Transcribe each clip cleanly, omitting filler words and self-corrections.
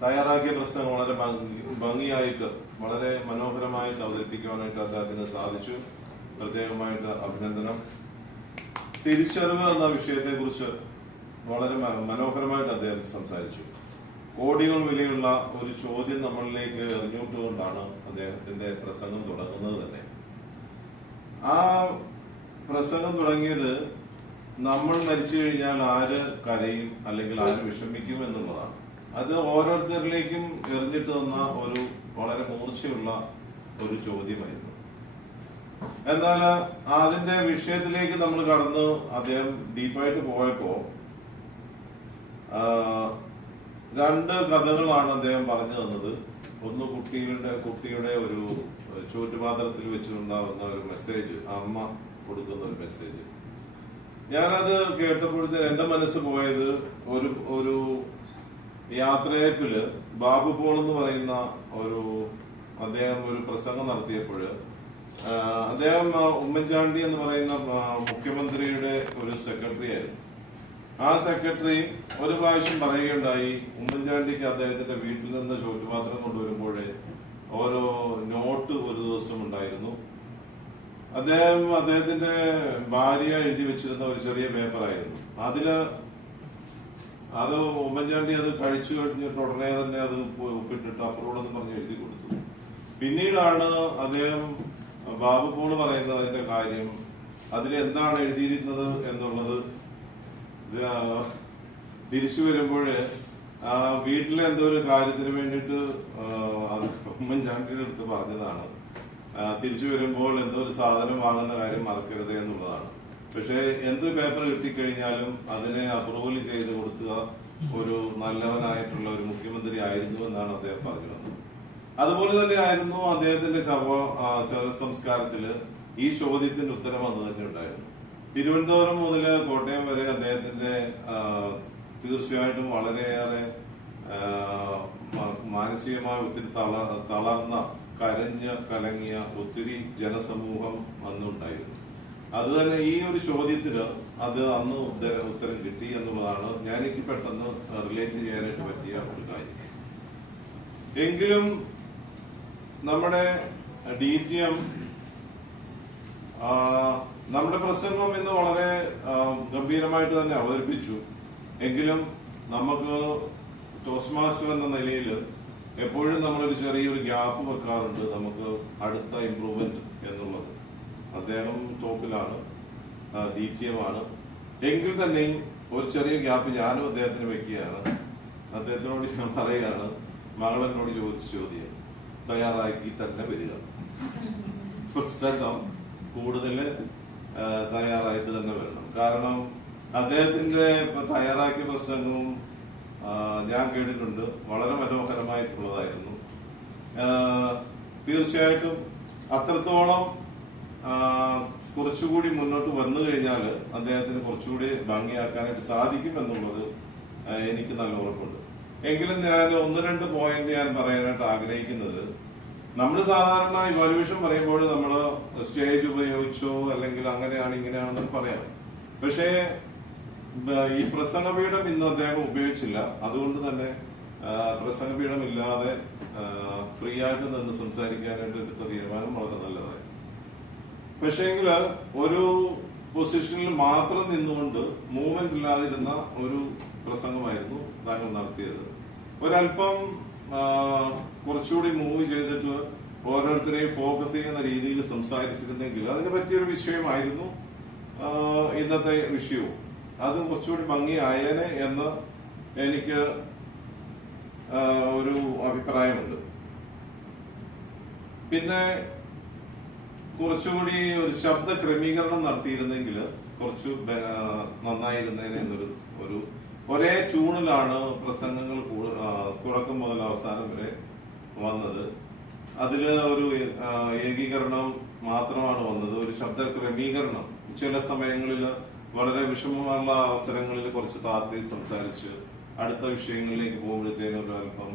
തയ്യാറാക്കിയ പ്രസംഗം വളരെ ഭംഗിയായിട്ട് വളരെ മനോഹരമായിട്ട് അവതരിപ്പിക്കുവാനായിട്ട് അദ്ദേഹത്തിന് സാധിച്ചു. പ്രത്യേകമായിട്ട് അഭിനന്ദനം. തിരിച്ചറിവ് എന്ന വിഷയത്തെ കുറിച്ച് വളരെ മനോഹരമായിട്ട് അദ്ദേഹം സംസാരിച്ചു. കോടികൾ വിലയുള്ള ഒരു ചോദ്യം നമ്മളിലേക്ക് എറിഞ്ഞുകൊണ്ടാണ് അദ്ദേഹത്തിന്റെ പ്രസംഗം തുടങ്ങുന്നത് തന്നെ. ആ പ്രസംഗം തുടങ്ങിയത് നമ്മൾ മരിച്ചു കഴിഞ്ഞാൽ ആര് കരയും അല്ലെങ്കിൽ ആര് വിഷമിക്കും എന്നുള്ളതാണ്. അത് ഓരോരുത്തരിലേക്കും എറിഞ്ഞിട്ട് തന്ന ഒരു വളരെ മൂർച്ചയുള്ള ഒരു ചോദ്യമായിരുന്നു. എന്നാൽ അതിന്റെ വിഷയത്തിലേക്ക് നമ്മൾ കടന്ന് അദ്ദേഹം ഡീപ്പായിട്ട് പോയപ്പോ രണ്ട് കഥകളാണ് അദ്ദേഹം പറഞ്ഞു തന്നത്. ഒന്ന് കുട്ടിയുടെ ഒരു ചോറ്റുപാത്രത്തിൽ വെച്ചിട്ടുണ്ടാവുന്ന ഒരു മെസ്സേജ്, അമ്മ കൊടുക്കുന്ന ഒരു മെസ്സേജ്. ഞാനത് കേട്ടപ്പോഴത്തേക്ക് എന്റെ മനസ്സ് പോയത് ഒരു യാത്രയപ്പില് ബാബു പോൾ എന്ന് പറയുന്ന അദ്ദേഹം ഒരു പ്രസംഗം നടത്തിയപ്പോൾ അദ്ദേഹം ഉമ്മൻചാണ്ടി എന്ന് പറയുന്ന മുഖ്യമന്ത്രിയുടെ ഒരു സെക്രട്ടറി ആയിരുന്നു. ആ സെക്രട്ടറി ഒരു പ്രാവശ്യം പറയുകയുണ്ടായി, ഉമ്മൻചാണ്ടിക്ക് അദ്ദേഹത്തിന്റെ വീട്ടിൽ നിന്ന് ചോറ്റുപാത്രം കൊണ്ടുവരുമ്പോഴേ ഓരോ നോട്ട് ഒരു ദിവസം ഉണ്ടായിരുന്നു. അദ്ദേഹത്തിന്റെ ഭാര്യ എഴുതി വെച്ചിരുന്ന ഒരു ചെറിയ പേപ്പറായിരുന്നു. അത് ഉമ്മൻചാണ്ടി അത് കഴിച്ചു കഴിഞ്ഞിട്ട് ഉടനെ തന്നെ അത് ഒപ്പിട്ടിട്ട് അപ്രൂവൽ എന്ന് പറഞ്ഞ് എഴുതി കൊടുത്തു. പിന്നീടാണ് അദ്ദേഹം ബാബു പോൾ പറയുന്നത് അതിന്റെ കാര്യം, അതിലെന്താണ് എഴുതിയിരുന്നത് എന്നുള്ളത് തിരിച്ചു വരുമ്പോഴ് വീട്ടിലെ എന്തോ ഒരു കാര്യത്തിന് വേണ്ടിയിട്ട് അത് ഉമ്മൻചാണ്ടിയുടെ അടുത്ത് പറഞ്ഞതാണ്. തിരിച്ചു വരുമ്പോൾ എന്തോ ഒരു സാധനം വാങ്ങുന്ന കാര്യം മറക്കരുത് എന്നുള്ളതാണ്. പക്ഷെ എന്ത് പേപ്പർ കിട്ടിക്കഴിഞ്ഞാലും അതിനെ അപ്രൂവൽ ചെയ്ത് കൊടുക്കുക ഒരു നല്ലവനായിട്ടുള്ള ഒരു മുഖ്യമന്ത്രി ആയിരുന്നു എന്നാണ് അദ്ദേഹം പറഞ്ഞു വന്നത്. അതുപോലെ തന്നെ ആയിരുന്നു അദ്ദേഹത്തിന്റെ ശവസംസ്കാരത്തില് ഈ ചോദ്യത്തിന്റെ ഉത്തരം അന്ന് തന്നെ ഉണ്ടായിരുന്നു. തിരുവനന്തപുരം മുതൽ കോട്ടയം വരെ അദ്ദേഹത്തിന്റെ തീർച്ചയായിട്ടും വളരെയേറെ മാനസികമായി ഒത്തിരി തളർന്ന കരഞ്ഞ് കലങ്ങിയ ഒത്തിരി ജനസമൂഹം അന്നുണ്ടായിരുന്നു. അത് തന്നെ ഈ ഒരു ചോദ്യത്തിന് അത് അന്ന് ഉത്തരം കിട്ടി എന്നുള്ളതാണ് എനിക്ക് പെട്ടെന്ന് റിലേറ്റ് ചെയ്യാനായിട്ട് പറ്റിയ ഒരു കാര്യം. എങ്കിലും നമ്മുടെ DGM നമ്മുടെ പ്രസംഗം ഇന്ന് വളരെ ഗംഭീരമായിട്ട് തന്നെ അവതരിപ്പിച്ചു. എങ്കിലും നമുക്ക് ടോസ്റ്റ് മാസ്റ്റർ എന്ന നിലയിൽ എപ്പോഴും നമ്മളൊരു ചെറിയൊരു ഗ്യാപ്പ് വെക്കാറുണ്ട്. നമുക്ക് അടുത്ത ഇംപ്രൂവ്മെന്റ് എന്നുള്ളത്. അദ്ദേഹം ടോപ്പിലാണ്, DGM ആണ്. എങ്കിൽ തന്നെയും ഒരു ചെറിയ ഗ്യാപ്പ് ഞാനും അദ്ദേഹത്തിന് വെക്കുകയാണ്. അദ്ദേഹത്തിനോട് ഞാൻ പറയുകയാണ്, മകളെന്നോട് ചോദിച്ച ചോദ്യം തയ്യാറാക്കി തന്നെ വരിക. പ്രസംഗം കൂടുതൽ തയ്യാറായിട്ട് തന്നെ വരണം. കാരണം അദ്ദേഹത്തിന്റെ തയ്യാറാക്കിയ പ്രസംഗവും ഞാൻ കേട്ടിട്ടുണ്ട്, വളരെ മനോഹരമായിട്ടുള്ളതായിരുന്നു. തീർച്ചയായിട്ടും അത്രത്തോളം കുറച്ചുകൂടി മുന്നോട്ട് വന്നു കഴിഞ്ഞാൽ അദ്ദേഹത്തിന് കുറച്ചുകൂടി ഭംഗിയാക്കാനായിട്ട് സാധിക്കും എന്നുള്ളത് എനിക്ക് നല്ല ഉറപ്പുണ്ട്. എങ്കിലും ഞാൻ ഒന്ന് രണ്ട് പോയിന്റ് ഞാൻ പറയാനായിട്ട് ആഗ്രഹിക്കുന്നത്, നമ്മൾ സാധാരണ ഇവാലുവേഷൻ പറയുമ്പോൾ നമ്മൾ സ്റ്റേജ് ഉപയോഗിച്ചോ അല്ലെങ്കിൽ അങ്ങനെയാണ് ഇങ്ങനെയാണെന്ന് പറയാം. പക്ഷേ ഈ പ്രസംഗപീഠം ഇന്ന് അദ്ദേഹം ഉപയോഗിച്ചില്ല. അതുകൊണ്ട് തന്നെ പ്രസംഗപീഠം ഇല്ലാതെ ഫ്രീ ആയിട്ട് നിന്ന് സംസാരിക്കാനായിട്ട് എടുത്ത തീരുമാനം വളരെ നല്ലതായി. പക്ഷേങ്കിൽ ഒരു പൊസിഷനിൽ മാത്രം നിന്നുകൊണ്ട് മൂവ്മെന്റ് ഇല്ലാതിരുന്ന ഒരു പ്രസംഗമായിരുന്നു താങ്കൾ നടത്തിയത്. ഒരല്പം കുറച്ചുകൂടി മൂവ് ചെയ്തിട്ട് ഓരോരുത്തരെയും ഫോക്കസ് ചെയ്യുന്ന രീതിയിൽ സംസാരിച്ചിരുന്നെങ്കിൽ അതിനെ പറ്റിയൊരു വിഷയമായിരുന്നു ഇന്നത്തെ വിഷയവും. അത് കുറച്ചുകൂടി ഭംഗിയായേനെ എന്ന് എനിക്ക് ഒരു അഭിപ്രായമുണ്ട്. പിന്നെ കുറച്ചുകൂടി ഒരു ശബ്ദ ക്രമീകരണം നടത്തിയിരുന്നെങ്കിൽ കുറച്ചു നന്നായിരുന്നേനെ എന്നൊരു ഒരേ ട്യൂണിലാണ് പ്രസംഗങ്ങൾ തുടക്കം മുതൽ അവസാനം വരെ വന്നത്. അതില് ഒരു ഏകീകരണം മാത്രമാണ് വന്നത്, ഒരു ശബ്ദ ക്രമീകരണം. ചില സമയങ്ങളിൽ വളരെ വിഷമമുള്ള അവസരങ്ങളിൽ കുറച്ച് താഴ്ത്തി സംസാരിച്ച് അടുത്ത വിഷയങ്ങളിലേക്ക് പോകുമ്പോഴത്തേക്കും ഒരു അല്പം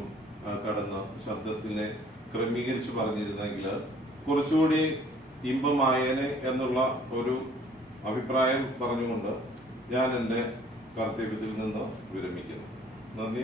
കടന്ന് ശബ്ദത്തിനെ ക്രമീകരിച്ച് പറഞ്ഞിരുന്നെങ്കിൽ കുറച്ചുകൂടി ഇമ്പമായേനെ എന്നുള്ള ഒരു അഭിപ്രായം പറഞ്ഞുകൊണ്ട് ഞാൻ എന്റെ കർത്തവ്യത്തിൽ നിന്ന് വിരമിക്കുന്നു. നന്ദി.